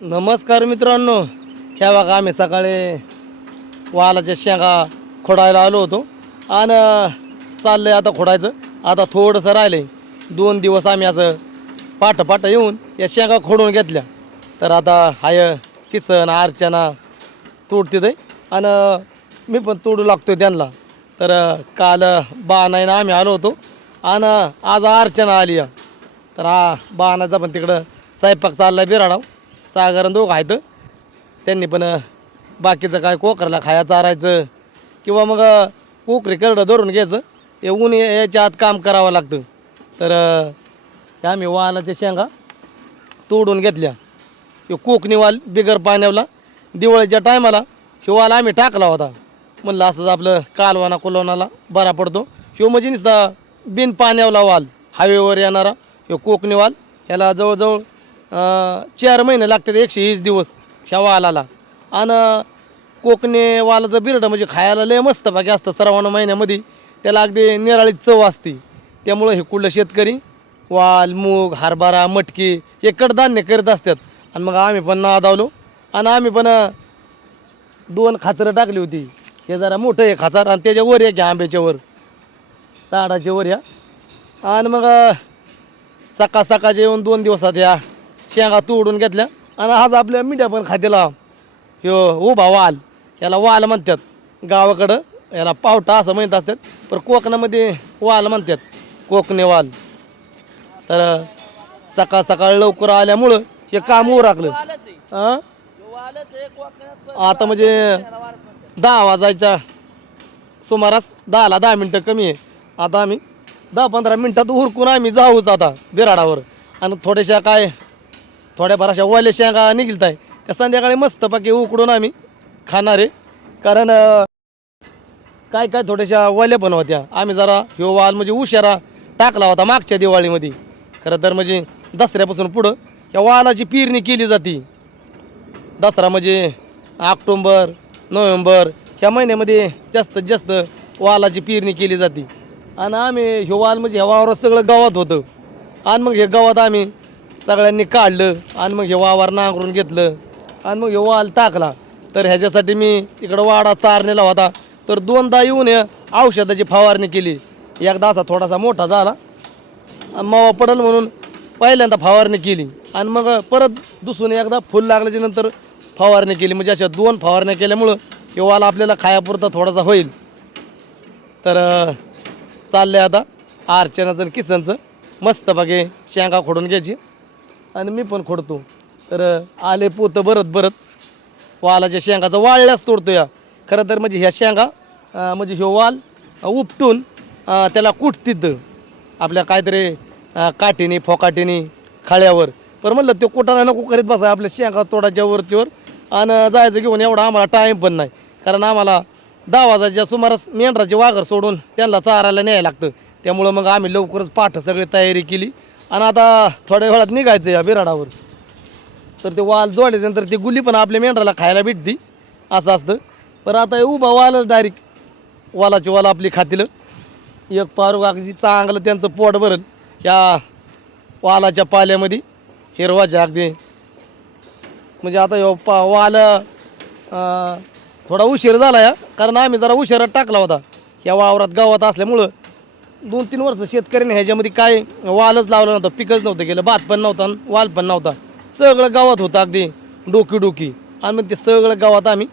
नमस्कार मित्रांनो. ह्या बघा आम्ही सकाळी वालाच्या शेंगा खोडायला आलो होतो. आणि चाललंय आता खोडायचं. आता थोडंसं राहिलंय. दोन दिवस आम्ही असं पाठपाठ येऊन या शेंगा खोडून घेतल्या. तर आता हाय किसन अर्चना तोडते ते आणि मी पण तोडू लागतो त्यांना. तर काल बाणाईनं आम्ही आलो होतो. आणि आज अर्चना आली आहे. तर हा बाणाचा पण तिकडं स्वयंपाक चालला बिराडाव. साधारण दोघं आहेत. त्यांनी पण बाकीचं काय कोकराला खाया चारायचं किंवा मग कोकरी करडं धरून घ्यायचं. हे ऊन याच्या आत काम करावं लागतं. तर हे आम्ही वालाच्या शेंगा तोडून घेतल्या. ह्यो कोकणी वाल बिगर पाण्यावला. दिवाळीच्या टायमाला ह्यो वाल आम्ही टाकला होता. म्हणलं असंच आपलं कालवाना कुलवणाला बरा पडतो. ह्यो म्हणजे नुसता बिन पाण्यावला वाल. हायवेवर येणारा ह्यो कोकणी वाल. ह्याला जवळजवळ चार महिने लागतात एकशे वीस दिवस ह्या वालाला. आणि कोकणे वालाचं बिरडं म्हणजे खायला लय मस्त बाकी असतं श्रावण महिन्यामध्ये. त्याला अगदी निराळी चव असते. त्यामुळं हे कुठलं शेतकरी वाल मूग हरभरा मटकी हे कडधान्य करत असतात. आणि मग आम्ही पण नादावलो. आणि आम्ही पण दोन खाचरं टाकली होती. हे जरा मोठं आहे खाचार आणि त्याच्या वर घ्या आंब्याच्यावर ताडाच्यावर वर या. आणि मग सकाळ सकाळच्या येऊन दोन दिवसात या. शेंगा तोडून घेतल्या. आणि आज आपल्या मिठ्या पण खात्याला ह्यो उभा वाल याला वाल म्हणतात. गावाकडं याला पावटा असं म्हणत असतात. पण कोकणामध्ये वाल म्हणतात. कोकणी वाल. तर सकाळ सकाळ लवकर आल्यामुळं हे काम उराकलं हां आता म्हणजे दहा वाजायच्या सुमारास दहाला दहा मिनटं कमी आहे. आता आम्ही दहा पंधरा मिनटात उरकून आम्ही जाऊच आता बिराडावर. आणि थोड्याशा काय थोड्याफार अशा ओल्या शेंगा निघिलत आहे त्या संध्याकाळी मस्तपैकी उकडून आम्ही खाणार आहे. कारण काय काय थोड्याशा ओल्या पण होत्या. आम्ही जरा ह्यो वाल म्हणजे उशारा टाकला होता मागच्या दिवाळीमध्ये. खरं तर म्हणजे दसऱ्यापासून पुढं या वालाची पेरणी केली जाते. दसरा म्हणजे ऑक्टोंबर नोव्हेंबर ह्या महिन्यामध्ये जास्तीत जास्त वालाची पेरणी केली जाते. आणि आम्ही ह्यो वाल म्हणजे ह्या वावरात सगळं गावात होतं. आणि मग हे गावात आम्ही सगळ्यांनी काढलं आणि मग हे वावर नांगरून घेतलं. आणि मग हे वाल टाकला. तर ह्याच्यासाठी मी इकडं वाडा चारलेला होता. तर दोनदा येऊन औषधाची फवारणी केली. एकदा असा थोडासा मोठा झाला. आणि मावा पडल म्हणून पहिल्यांदा फवारणी केली. आणि मग परत दुसून एकदा फुल लागल्याच्या नंतर फवारणी केली. म्हणजे अशा दोन फवारण्या केल्यामुळं हे वाल आपल्याला खायापुरता थोडासा होईल. तर चाललं आहे आता. अर्चनाचं आणि किसनचं. मस्त बागे शेंगा खोडून घ्यायची. आणि मी पण खोडतो. तर आले पोतं भरत भरत. वालाच्या शेंगाचा वाळल्याच तोडतो या. खरं तर म्हणजे ह्या शेंगा म्हणजे ह्यो वाल उपटून त्याला कुटतीत. आपल्या काहीतरी काठीने फोकाटीने खाळ्यावर. पण म्हणलं तो कुटाना नको करीत बसा आपल्या शेंगा तोडाच्या वरचीवर. आणि जायचं घेऊन एवढा आम्हाला टाईम पण नाही. कारण आम्हाला दहा वाजाच्या सुमारास मेंढराचे वाघर सोडून त्यांना चारायला न्यायला लागतं. त्यामुळं मग आम्ही लवकरच पाठ सगळी तयारी केली. आणि आता थोड्या वेळात निघायचं या बिराडावर. तर ते वाल जोडल्यानंतर ती गुली पण आपल्या मेंढराला खायला भेटती. असं असतं. पण आता उभा वालच डायरेक्ट वालाची वाल आपली खातील. एक पारू अगदी चांगलं त्यांचं पोट भरल. ह्या वालाच्या पाल्यामध्ये हिरवाच्या अगदी. म्हणजे आता ह्यो पा वाल थोडा उशीर झाला या. कारण आम्ही जरा उशिरात टाकला होता. ह्या वावरात गावात असल्यामुळं दोन तीन वर्ष शेतकऱ्याने ह्याच्यामध्ये काय वालच लावलं नव्हतं पिकच नव्हतं गेलं भात पण नव्हता आणि वाल पण नव्हता. सगळं गावात होतं अगदी डोकी डोकी आणि मग ते सगळं गावात आम्ही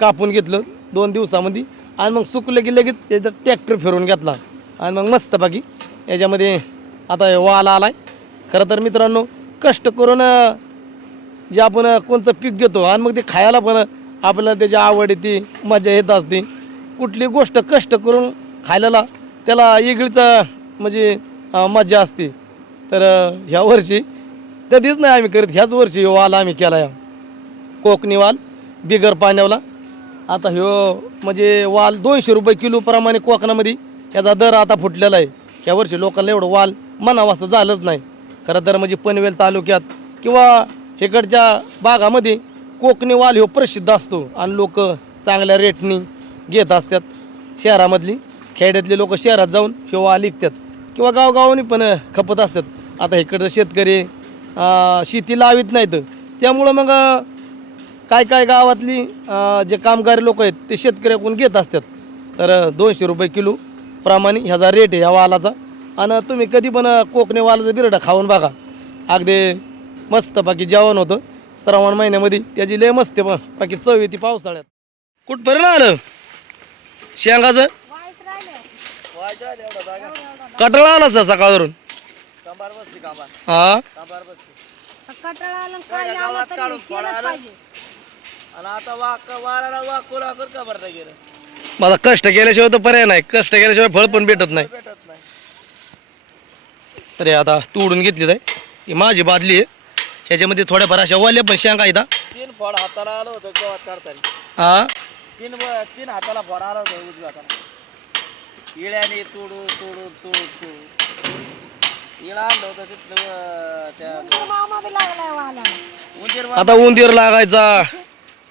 कापून घेतलं दोन दिवसामध्ये आणि मग सुकलं की लगेच त्याचा ट्रॅक्टर फिरवून घेतला आणि मग मस्त बाकी याच्यामध्ये आता हे वाल आलाय. खरं तर मित्रांनो कष्ट करून जे आपण कोणतं कोणचं पीक घेतो आणि मग ते खायला पण आपल्याला त्याची आवड येते मजा येत असते. कुठली गोष्ट कष्ट करून खायला त्याला इगळीचा म्हणजे मज्जा असते. तर ह्या वर्षी कधीच नाही आम्ही करत. ह्याच वर्षी ह्यो वाल आम्ही केला या. कोकणी वाल बिगर पाण्यावला. आता ह्यो म्हणजे वाल दोनशे रुपये किलोप्रमाणे कोकणामध्ये ह्याचा दर आता फुटलेला आहे. ह्या वर्षी लोकांना एवढं वाल म्हणावं असं झालंच नाही. खरं तर म्हणजे पनवेल तालुक्यात किंवा इकडच्या भागामध्ये कोकणी वाल ह्यो प्रसिद्ध असतो. आणि लोक चांगल्या रेटनी घेत असतात शहरामधली. खेड्यातले लोक शहरात जाऊन शेवा लिखतात. किंवा गावगावानी पण खपत असतात. आता इकडचं शेतकरी शेती लावित नाहीत. त्यामुळं मग काय काय गावातली जे कामगारी लोक आहेत ते शेतकऱ्याकडून घेत असतात. तर दोनशे रुपये किलो प्रमाणे ह्याचा रेट आहे ह्या वालाचा. आणि तुम्ही कधी पण कोकणी वालाचं बिरडं खाऊन बघा. अगदी मस्त बाकी जेवण होतं. श्रावण महिन्यामध्ये त्याची लय मस्त आहे पण बाकी चव येते पावसाळ्यात. कुठपर्यंत आलं? शेंगाचं? कटाळा आला सर सकाळवरून? हा? कटाळा आला आणि काय आलं तरी केलंच पाहिजे. माझा कष्ट केल्याशिवाय तर पर्याय नाही. कष्ट केल्याशिवाय फळ पण भेटत नाही. तरी आता तोडून घेतली जाय ही माझी बादली आहे. ह्याच्यामध्ये थोड्याफार अशा वाल्या पण शेंगा हा. तीन फळ हाताला आलं होतं गवत काढताना हा? तीन तीन हाताला फळ आलं होतं उजव्या हाताला. इळ्याने तोडू तोडू तोडू तोडू. इळा आणलं होतं तिथलं व- त्या तो मामा बी लागलाय वाला. उंदीर आता उंदीर लागायचा.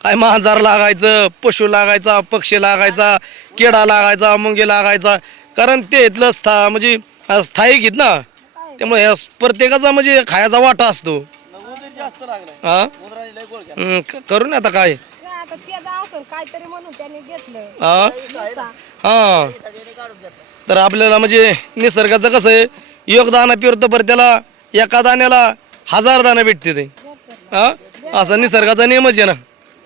काय मांजार लागायचं पशु लागायचा पक्षी लागायचा किडा लागायचा मुंगी लागायचा. कारण ते इथलं स्था म्हणजे स्थायिक आहेत ना. त्यामुळे ह्या प्रत्येकाचा म्हणजे खायचा वाटा असतो. उंदीर जास्त लागलाय. हा? उंदराने लय गोळ हम्म, क- करू ना आता काय? काय आता ते असेल काहीतरी म्हणून त्याने घेतलं हा. हा. तर आपल्याला म्हणजे निसर्गाचं कसं आहे एक दाणा पेरतो पर त्याला एका दाण्याला हजार दाणं भेटते ते. हा? असा निसर्गाचा नियमच आहे ना.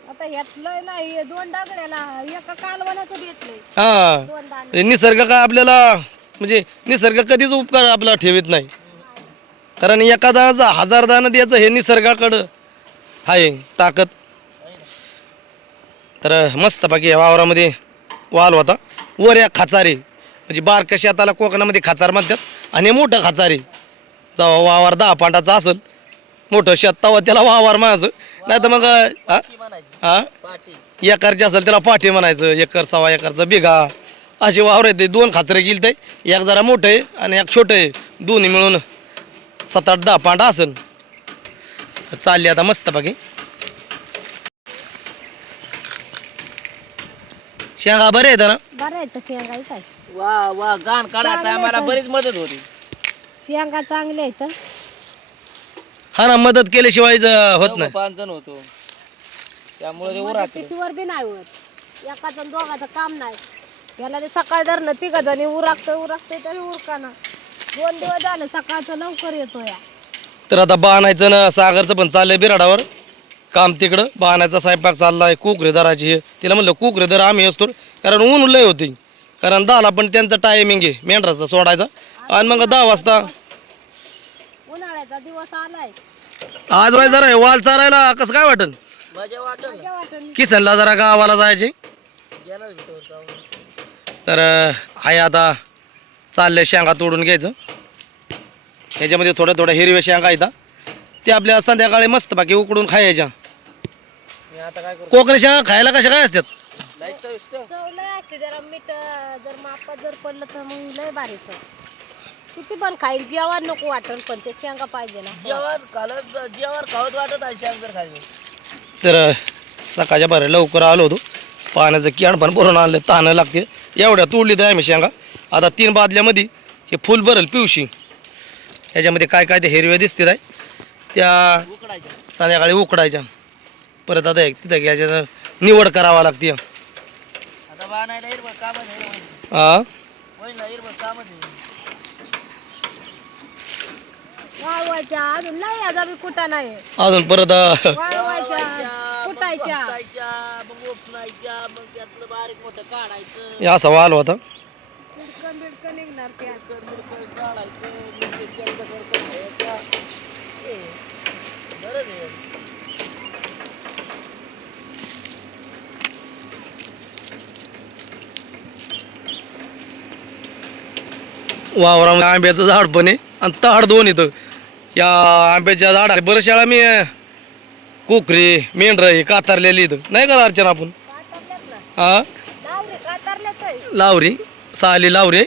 आता ह्यातलं नाही हे दोन दगड्याला एका कालवनाचं भेटलंय. हा. दोन दाणे. म्हणजे निसर्ग काय आपल्याला म्हणजे निसर्ग कधीच उपकार आपल्याला ठेवीत नाही. कारण एका दानाचा हजार दाणं द्यायचं हे निसर्गाकडं आहे ताकद. तर मस्त बाकी या वावरामध्ये वाल होता. वर या खाचारी. म्हणजे बारक्या शेताला कोकणामध्ये खाचार म्हणतात आणि मोठं खाचारी. जेव्हा वावर दहा पांडाचा असेल. मोठं शेत तेव्हा त्याला वावर म्हणायचं. नाही तर मग हा हा एकरचे असेल त्याला पाठी म्हणायचं. एकर सव्वा एकरचा बिघा. असे वावर आहेत ते दोन खाचरे गेले ते एक जरा मोठं आहे आणि एक छोटं आहे. दोन्ही मिळून सात आठ दहा पांडा असेल. चालले चालली आता मस्त बाकी शेंगा बरे आहेत ना? बरं आहे तर शेंगा काय वा वा गाण काढा चांगलं टायमाला आहे. बरीच मदत होती. शेंगा चांगल्या आहेत हा. ना मदत केल्याशिवाय ज- होत नाही. पाच जण होतो. त्यामुळे पिशीवर बी नाही होत. एकाचं आणि दोघाचं काम नाही. याला ते सकाळ धरणं तिघ जणी उरकतोय उरकतोय तरी उरकाना. दोन दिवस झाले सकाळचं लवकर येतो या तर आता बाणायचं ना सागरचं पण चाललंय बिराडावर. काम तिकडं बाणायचा स्वयंपाक चाललाय कुकरे दराची हे. तिला म्हणलं कुकरे दर आम्ही असतो. कारण ऊन लय होती. कारण दहाला पण त्यांचा टायमिंग आहे मेंढराचा सोडायचा. आणि मग दहा वाजता उन्हाळ्याचा दिवस आलाय. आज वाय जरा हे वाल चारायला कसं काय वाटेल? किसनला जरा गावाला जायचे. तर आहे आता चाललंय शेंगा तोडून घ्यायचं. ह्याच्यामध्ये थोड्या थोड्या हिरव्या शेंगा आहेत. हा. ते आपल्या संध्याकाळी मस्त बाकी उकडून खायच्या. आता काय करू? कोकणी शेंगा खायला कशा काय असतात? लाइट चविष्ट. चव लय असते जरा मीठ अं, जर मापात जर पडलं तर मग लय भारी चव. किती पण खाईल जेवण नको वाटण पण ते शेंगा पाहिजे ना. जेवण कालच जेवण खावत वाटत आहे शांत जर खायचं तर सकाळच्या बरं लवकर आलो होतो. पाण्याचं कॅन पण भरून आणलं ताणं लागते. एवढ्या तोडली तर आम्ही शेंगा. आता तीन बादल्यामध्ये हे फुल भरल पिवशी. ह्याच्यामध्ये काय काय ते हिरव्या दिसतील आहे. त्या उकडायचं संध्याकाळी उकडायच्या. परत आता एक तिथं घ्यायच्या निवड करावा लागते. हा वाळवायच्या अजून नाही आज कुठं नाही. अजून परत वाळवायच्या कुटायच्या. हे असा वाल होता. बिडकन बिडकन निघणार त्या. काढायचं मग ते शेंगा करकन घ्यायच्या. हे, बरं रे. वावरामध्ये आंब्याचं झाड पण आहे. आणि ताड दोन येतं या आंब्याच्या झाडा बरेच शाळा मी कोकरी मेंढर हे कातारलेली इथं. नाही का अर्चना आपण? हा? लावरे साली लावरे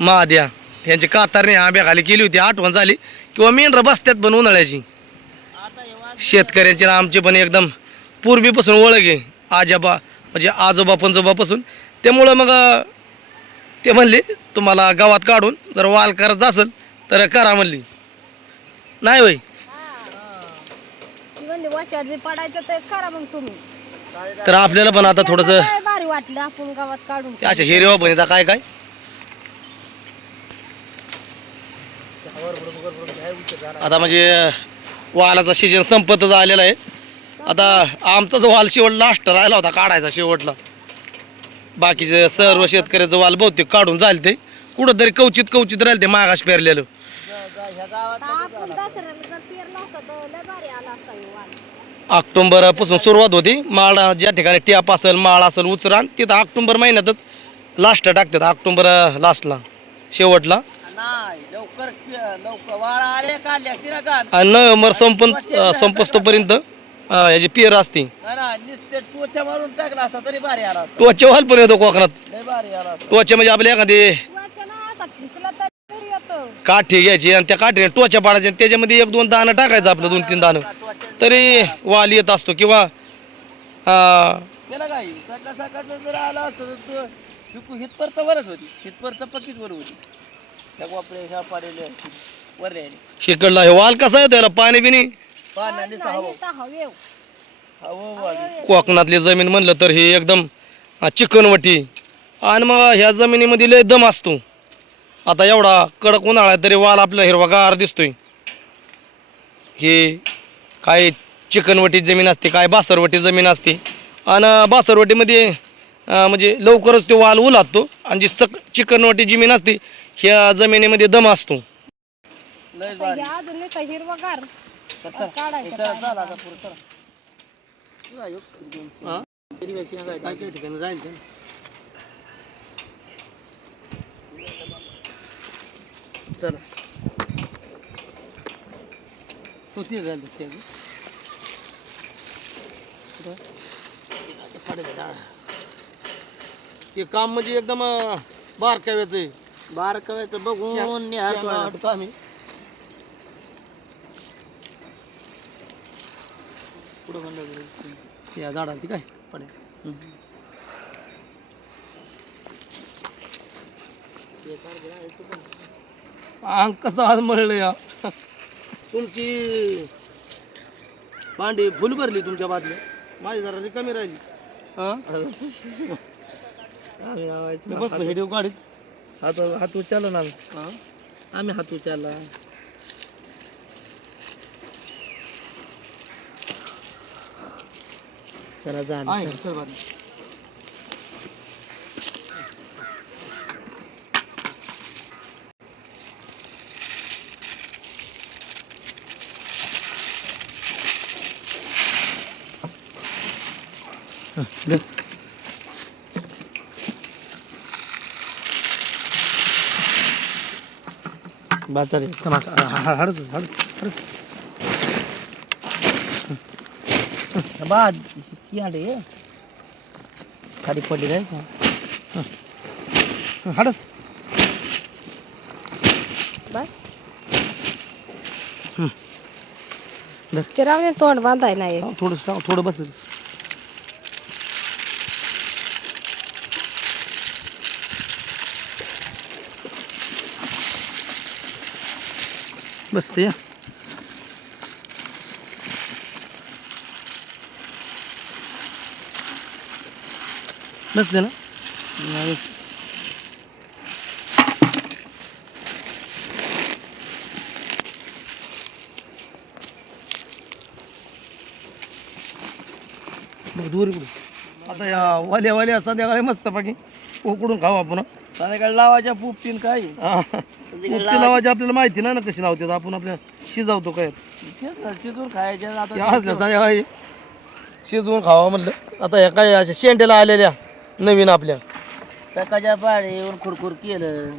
महाद्या यांची कातारने आंब्याखाली केली होती आठवण झाली. किंवा मेंढरं बसतात पण उन्हाळ्याची. शेतकऱ्यांची आमची पण एकदम पूर्वीपासून ओळख आहे. आजोबा म्हणजे आजोबा पंजोबापासून त्यामुळं मग ते म्हणले तुम्हाला गावात काढून जर वाल करत असेल तर करा म्हणली. नाही होय. ती ती म्हणली वाशावर जे पडायचं ते करा मग तुम्ही. तर आपल्याला पण आता थोडंसं काय भारी वाटलं आपण गावात काढून. ते अशा हिरवा बनिता काय काय? आता म्हणजे वालाचा सीजन संपतच आलेला आहे. आता आमचा जो वाल शेवट लास्ट राहिला होता काढायचा शेवटला. बाकीचे सर्व शेतकऱ्याचं वाल बहुतेक काढून जाईल ते. कुठंतरी कवचित कवचित राहील ते मागास पेरलेलं. ह्या गावात आता आपण दसऱ्याला जर पेरला असता तर लय भारी आला असता ह्यो वाल. ऑक्टोबरपासून सुरुवात होती. माळ ज्या ठिकाणी टॅप असेल माळ असेल उचरान तिथं ऑक्टोबर महिन्यातच लास्ट टाकतात. ऑक्टोबर लास्टला शेवटला. नाही लवकर लवकर वाळा आले काढले असते ना काढ. आणि नोव्हेंबर संपन संपस्तोपर्यंत अं, याची पेर असते. हा ना नुसते टोच्या मारून टाकला असता तरी भारी आला असता. टोचे वाल पण येतो कोकणात. लय भारी आला असता. टोचे म्हणजे आपल्या एखादी काठी घ्यायची आणि त्या काठीने टोच्या पाडायच्या आणि त्याच्यामध्ये एक दोन दाणं टाकायचं आपलं दोन तीन दाणं. तरी वाल येत असतो किंवा अं, केलं काही सकाळ सकाळचं जर आला असतं तर तू शिकू हितपर्यंत वरच होती. हितपर्यंत पक्कीच वर होती. त्या वापरे ह्या पाडेले वर राहिले शिकडला. हे वाल कसा येतो याला? पाणी बिनी हवं. हवं वाढली कोकणातली जमीन म्हणलं तर ही एकदम अं, चिकणवटी. आणि मग ह्या जमिनीमध्ये लय दम असतो. आता एवढा कडक उन्हाळा आहे तरी वाल आपला हिरवागार दिसतोय. हे काय चिकनवटी जमीन असते काय बासरवटी जमीन असते. आणि बासरवटीमध्ये अं, म्हणजे लवकरच तो वाल उलातो आणि जी चक चिकनवटी जमीन असते ह्या जमिनीमध्ये दम असतो. लय भारी हे हिरवगार काढायचं. ठिकाणी जाईल चला. तो ते जाईल ते हे काम म्हणजे एकदम बारकाव्याचं आहे. बारकाव्याचं बघून. हाटतो आम्ही पुढं म्हणलं बरं. या झाडांची काय? पड्या अंग कसं आज मळलं या. तुमची भांडी फुल भरली तुमच्या बादल्या माझी जरा रिकामी राहिली. हा? आम्ही आवाज- मी बसलो व्हिडिओ काढीत. हात हात उचलला ना. आम्ही. आम्ही हात उचलला. जरा झालं आहे चल बाजू बाजारे आडे खाली पडली का? हळद बस. ते तोंड बांधाय नाही थोडं थोडं बसेल बसते या बसते ना बरं, दूर इकडून. आता या वाल्या वाल्या संध्याकाळी मस्त पाकी उकडून खाऊ आपण. संध्याकाळी लावायच्या पुपटीन काय. उपटी लावायची आपल्याला माहिती नाही ना कशी लावतात. आपण आपल्या शिजवतो काय. तेच ना, शिजवून खायच्या. असल्या संध्याकाळी शिजवून खावा म्हणलं. आता ह्या काय अशा शेंड्याला आलेल्या. नवीन आपल्या. सकाळच्या येऊन खुरखुर केलं.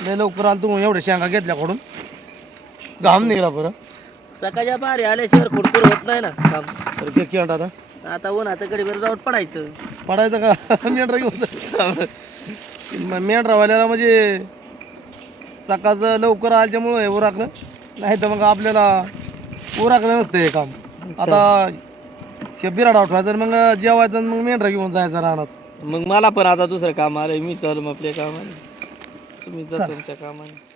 लय लवकर आलं तू एवढ्या शेंगा घेतल्या कडून घाम निघाला बरं. सकाळच्या पाणी आल्याशिवाय खुरखुर होत नाही ना काम तर घे आता. आता उन्हाचं कडीवर जाऊन पडायचं. पडायचं का? मेंढरा घेऊन मेंढरावाल्याला म्हणजे सकाळचं लवकर आल्याच्यामुळं हे उराकलं. नाही तर मग आपल्याला उराकलं नसतं हे काम. आता बिराड उठवायचं मग जेवायचं मग मेंढरा घेऊन जायचं रानात. मग मला पण आता दुसरं काम आलंय. मी चालू आपल्या कामाने. तुम्ही जा चला. तुमच्या कामाने.